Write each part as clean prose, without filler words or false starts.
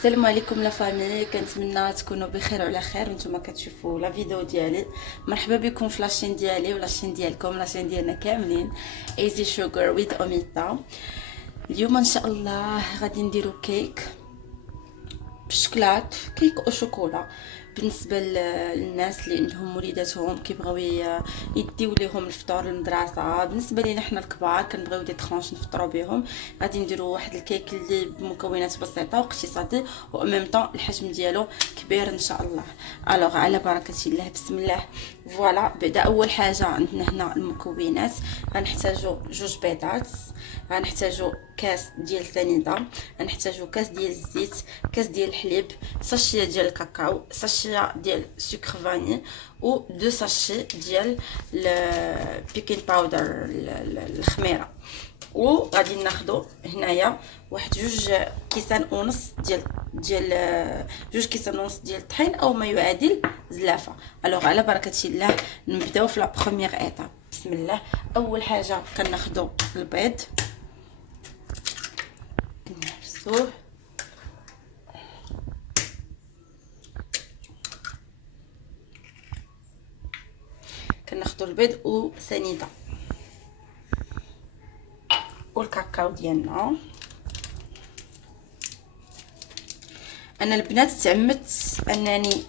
السلام عليكم لا فامي، كنتمنى تكونوا بخير وعلى خير. نتوما كتشوفوا لا فيديو ديالي. مرحبا بكم في لاشين ديالي ولا شين ديالكم، لاشين ديالنا كاملين ايزي شوغر ويز اوميتا. اليوم ان شاء الله غادي نديرو كيك بشكلاط، كيك او شوكولا. بالنسبه للناس اللي عندهم وليداتهم كيبغيو يديو ليهم الفطور للمدرسه، بالنسبه لينا حنا الكبار كنبغيو دي طرونش نفطروا بهم. غادي نديرو واحد الكيك اللي بمكونات بسيطه واقتصادي، و ميم طون الحجم ديالو كبير ان شاء الله. الوغ على بركه الله، بسم الله. فوالا، بعدا اول حاجه عندنا هنا المكونات. غنحتاجو جوج بيضات، غنحتاجو كاس ديال سنيده، غنحتاجو كاس ديال الزيت، كاس ديال الحليب، ساشيه ديال الكاكاو، ساشيه ديال سكر فاني، و دو ساشي ديال البيكين باودر الخميره. وغادي ناخذ هنايا واحد جوج كيسان ونص جوج كيسان ونص ديال الطحين او ما يعادل زلافه. الوغ على بركه الله نبداو في لا بروميير ايطاب. بسم الله. اول حاجه كناخذ البيض كنهرسوه، كناخذ البيض وسنيده والكاكاو ديالنا. انا البنات تعمدت انني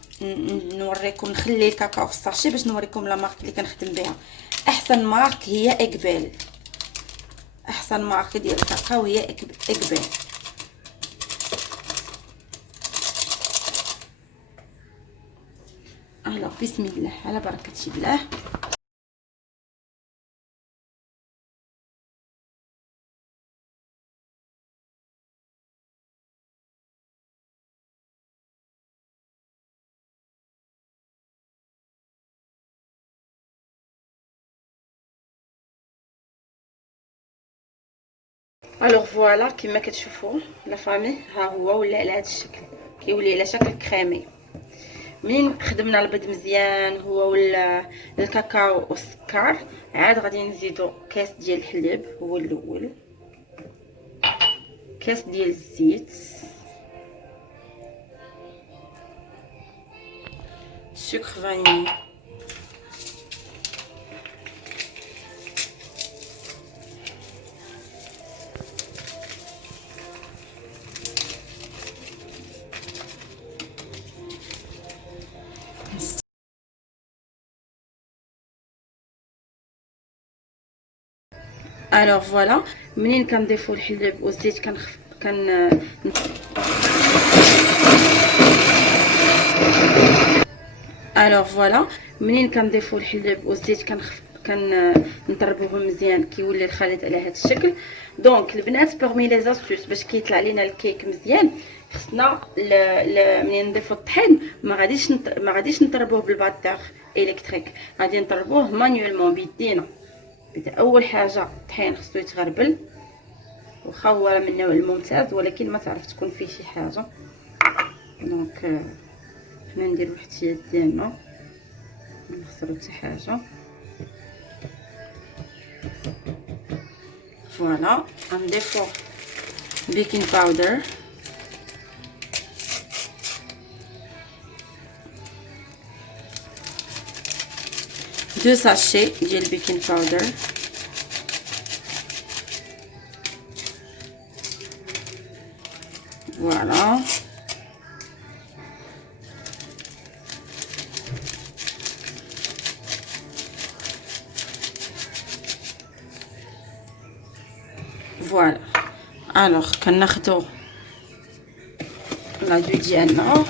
نوريكم، نخلي الكاكاو في الساشي باش نوريكم لا مارك اللي كنخدم بها. احسن مارك هي اقبال، احسن مارك ديال الكاكاو هي اقبال. الو بسم الله على بركه الله. الوغ فوالا كما كتشوفوا لا فامي، ها هو ولا على هذا الشكل، كيولي على شكل كريمي. منين خدمنا البيض مزيان هو ولا الكاكاو والسكر، عاد غادي نزيدو كاس ديال الحليب هو الاول، كاس ديال الزيت، سكر فاني، الوغ فوالا. منين كنضيفو الحليب والزيت الوغ فوالا، منين كنضيفو الحليب والزيت كنطربوهم مزيان، كيولي الخليط على هذا الشكل. دونك البنات بارمي لي زاستوس باش كيطلع لينا الكيك مزيان، خصنا منين نضيفو الطحين ما غاديش نطربوه بالباتور الكتريك، غادي نطربوه مانيولمون بيدينا. بدا اول حاجه الطحين خصو يتغربل، واخا هو من النوع الممتاز ولكن ما تعرف تكون فيه شي حاجه. دونك حنا نديرو الاحتياط ديالنا، ما نخسرو حتى حاجه. فوالا غنضيفو بيكين باودر، دو ساشي ديال بيكين باودر، فوالا. فوالا الوغ كناخدو لادو ديالنا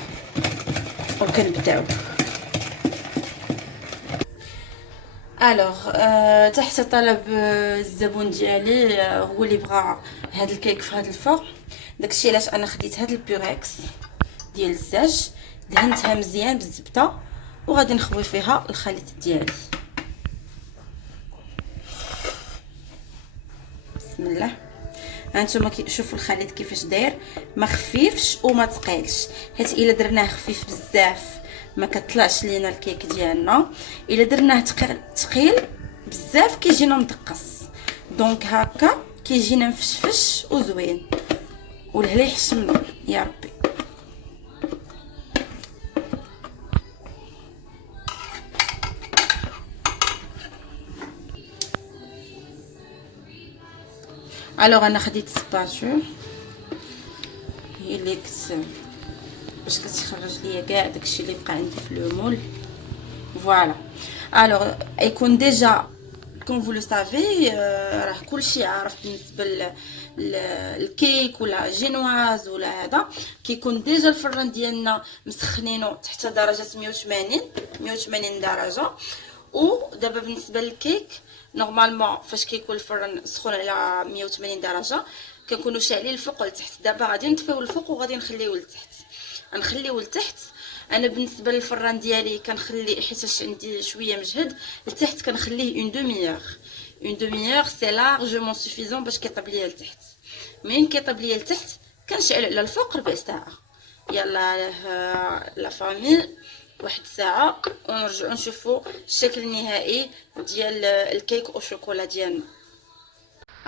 وكنبداو. الوغ تحت طلب الزبون ديالي، هو اللي بغى هاد الكيك في هاد الفرن. داكشي علاش انا خديت هاد البيريكس ديال الزاج، دهنتها مزيان بالزبده، وغادي نخوي فيها الخليط ديالي. بسم الله. هانتوما شوفوا الخليط كيفاش داير، ما خفيفش وما ثقيلش، حيت الا درناه خفيف بزاف ما كطلعش لينا الكيك ديالنا، الا درناه ثقيل بزاف كيجينا مدقص. دونك هكا كيجينا مفشفش وزوين، والهلا يحشمنا يا ربي. الوغ انا خديت سباتول هي اللي باش كتخرج ليا كاع داكشي اللي بقى عندي في لو مول. فوالا الوغ يكون ديجا كون فو لو سافي راه كلشي عارف بالنسبه للكيك ولا جينواز ولا هذا كيكون ديجا الفران ديالنا مسخنينو تحت درجه 180 درجه. ودابا بالنسبه للكيك نورمالمون فاش كيكون الفران سخون على 180 درجه كنكونوا شاعلين الفوق لتحت. دابا غادي نطفيو الفوق وغادي نخليوه لتحت. انا بالنسبه للفران ديالي كنخلي حيتاش عندي شويه مجهد لتحت كنخليه اون دومي اور سي لارجمون سوفيزون باش كيطيب ليا لتحت. منين كيطيب ليا لتحت كنشعل على الفوق ربع ساعه. يلا لا فامي واحد ساعه ونرجعوا نشوفوا الشكل النهائي ديال الكيك او شوكولا ديالنا.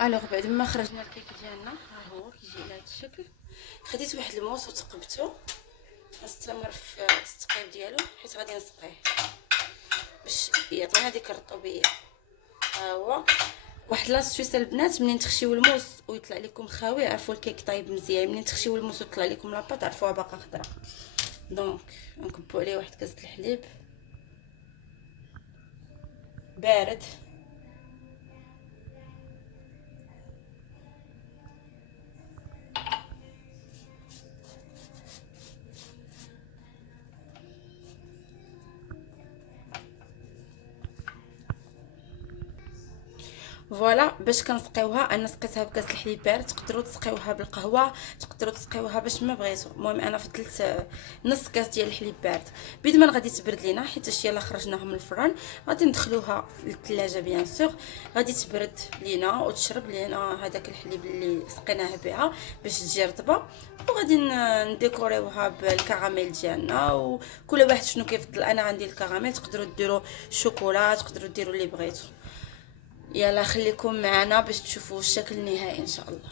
الوغ بعد ما خرجنا الكيك ديالنا ها هو كيجي على هذا الشكل. خديت واحد الموس وتقبته نستمر في التقييم ديالو حيت غادي نسقيه باش يعطينا ديك الرطوبيه. ها هو واحد لاستيس البنات، منين تخشيو الموس ويطلع لكم خاوي عرفوا الكيك طايب مزيان، منين تخشيو الموس ويطلع لكم لاباط عرفوها باقا خضرا. دونك نكبوا عليه واحد كاس الحليب بارد فوالا. باش كنسقيوها انا سقيتها بكاس الحليب بارد، تقدروا تسقيوها بالقهوه، تقدروا تسقيوها باش ما بغيتو. المهم انا فضلت نص كاس ديال الحليب بارد. بيد ما غادي تبرد لينا حيت يلا خرجناها من الفران غادي ندخلوها للثلاجه بيان سور، غادي تبرد لينا وتشرب لينا هذاك الحليب اللي سقيناه بها باش تجي رطبه. وغادي نديكوريوها بالكراميل ديالنا وكل واحد شنو كيفضل. انا عندي الكراميل، تقدروا ديروا شوكولا، تقدروا ديروا اللي بغيتو. يلا خليكم معنا باش تشوفوا الشكل النهائي ان شاء الله.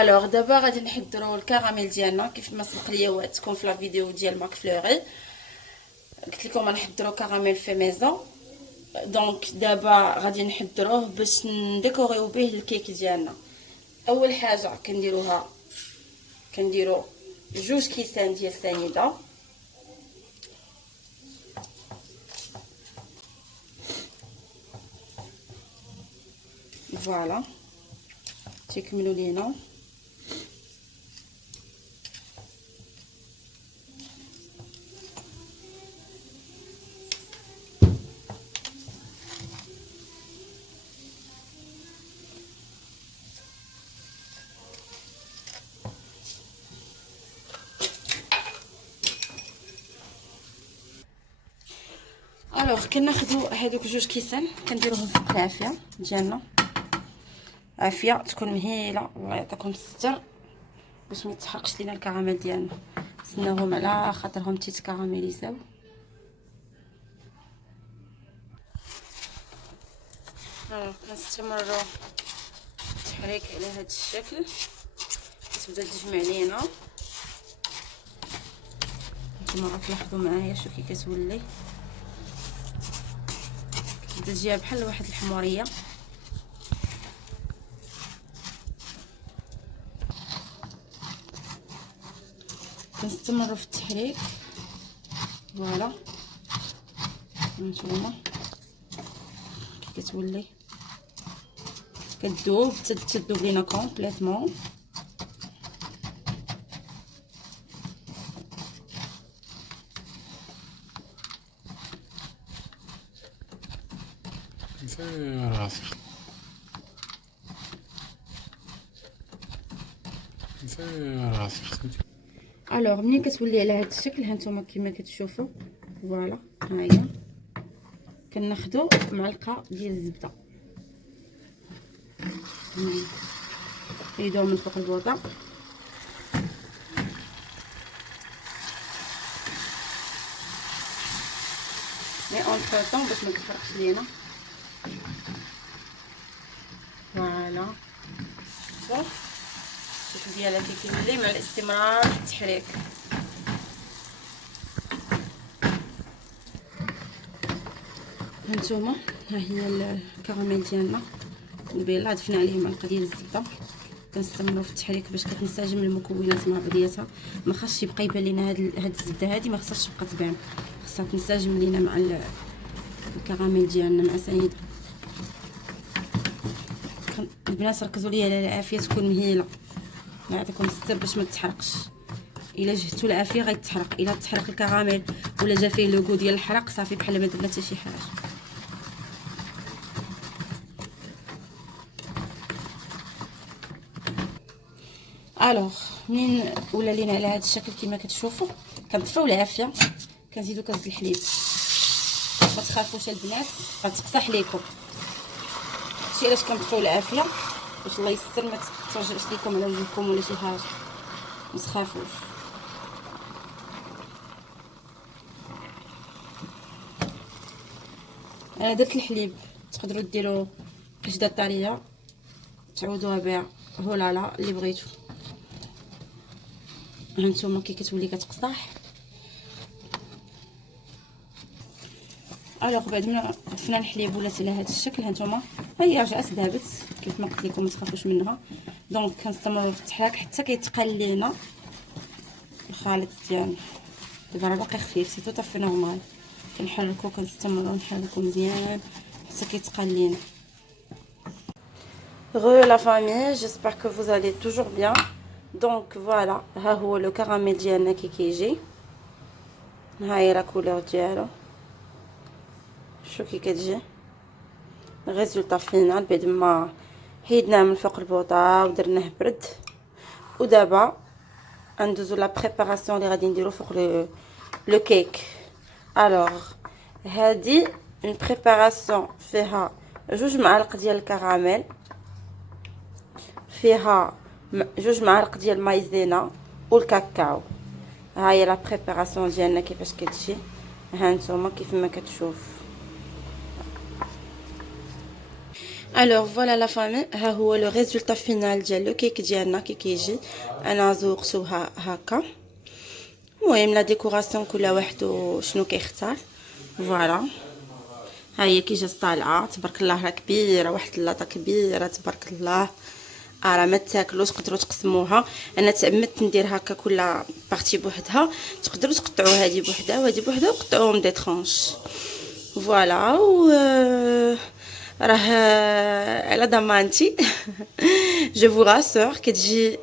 الوغ دابا غادي نحضروا الكراميل ديالنا كيف ما سبق ليا وعدتكم في لا فيديو ديال ماك فلوري، قلت لكم غنحضروا كراميل في ميزون. دونك دابا غادي نحضروه باش نديكوريو به الكيك ديالنا. اول حاجه كنديروا 2 كيسان ديال السنيده، فوالا تيكملوا لينا. الوغ كناخذوا هذوك 2 كيسان كنديروهم في العافيه ديالنا. عافيه تكون مهيله، الله يعطيكم الستر باش ما يتحرقش لينا الكراميل ديالنا. نستناوهم على خاطرهم تيتكراميليزاو. كنستمروا التحريك على هذا الشكل كتبدا تجمع لينا. نتوما غتلاحظوا معايا شو كي كتولي كتبدا تجيها بحال واحد الحموريه. كنستمروا في التحريك. فوالا هانتوما كي كتولي كتذوب تذوب لينا كومبليتمون. الوغ ملي كتولي على هذا الشكل هانتوما كما كتشوفوا فوالا ها هي كناخذوا معلقه ديال الزبده نحيدوها من فوق البوطه. مي اون طون باش ما تحرقش لينا. فوالا شوفوا ديالها كيولي مع الاستمرار في التحريك. هانتوما ها هي الكراميل ديالنا البيض ضفنا عليه معلقه ديال الزبده. كنستمروا في التحريك باش كتنسجم المكونات مع بعضياتها. ما خاصش يبقى يبان لينا هاد الزبده هادي، ما خاصهاش تبقى تبان، خاصها تنسجم لينا مع الكراميل ديالنا مع سنيد. البنات ركزوا لي على العافيه تكون مهيله، يعطيكم الستر باش ما تحرقش. الا جهدتوا العافيه غيتحرق، الا تحرق الكراميل ولا جا فيه لوغو ديال الحرق صافي بحال ما درنا حتى شي حاجه. الوغ منين ولا لينا على هذا الشكل كما كتشوفوا كنطفيو العافيه، كنزيدو كاس الحليب. ما تخافوش البنات غتقصح ليكم، هادشي علاش كنطفيو العافيه باش الله يستر ما ترجعش ليكم على وجهكم ولا شي حاجه. ما تخافوش. انا درت الحليب، تقدروا ديروا كجده طريه تعوضوها بها هلاله اللي بغيتو. هانتوما كي كتولي كتقصح. الوغ بعد ما ضفنا الحليب ولات على هذا الشكل، هانتوما هي رجعت ذابت كيف ما قلت لكم، ما تخافوش منها. دونك كنستمروا في التحراك حتى كيتقل لينا الخليط ديالنا. دابا راه باقي خفيف، سي تو في نورمال. كنحركو كنستمروا نحركو مزيان حتى كيتقل لينا. Re la famille, j'espère que vous allez toujours bien. Donc voilà, ها هو لو كراميل ديالنا كي كيجي. ها هي لا كولور ديالو، شو كي كتجي الريزولطا فينال بعد ما حيدناه من فوق البوطه ودرناه برد. ودابا غندوزو لا بريباراسيون اللي غادي نديرو فوق لو كيك. الوغ هادي اون بريباراسيون فيها 2 معالق ديال الكراميل، فيها 2 معالق ديال المايزينا والكاكاو. ها هي لا بريباراسيون ديالنا كيفاش كتجي، ها نتوما كيف ما كتشوف. الوغ فوالا لا فامي، ها هو لو ريزولطا فينال ديال لو كيك ديالنا كي كيجي. انا زوقتوها هكا. المهم لا ديكوراسيون كل واحد شنو كيختار. فوالا ها هي كي جات طالعه تبارك الله، راه كبيره، واحد اللاطه كبيره تبارك الله. راه ما تاكلوش، تقدروا تقسموها. انا تعمدت ندير هكا كل بارتي بوحدها، تقدروا تقطعوا هذه بوحدها وهذه بوحدها وقطعوهم دي ترونش. فوالا و راه على ضمانتي. جو فو راسور كتجي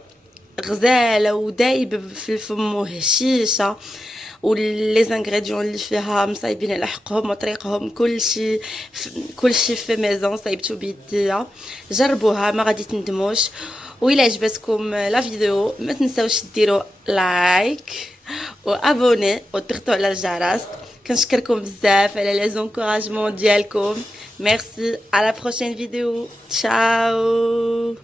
غزاله ودايبه في الفم وهشيشه، ولي زانغريديون اللي فيها مصايبين على حقهم وطريقهم، كلشي في ميزون صايبتو بيديا. جربوها ما غادي تندموش. وإلا عجبتكم لا فيديو ما تنساوش ديروا لايك وابوني وتضغطوا على الجرس. كنشكركم بزاف على لي زونكوراجمون ديالكم. ميرسي، على بروشين فيديو، تشاو.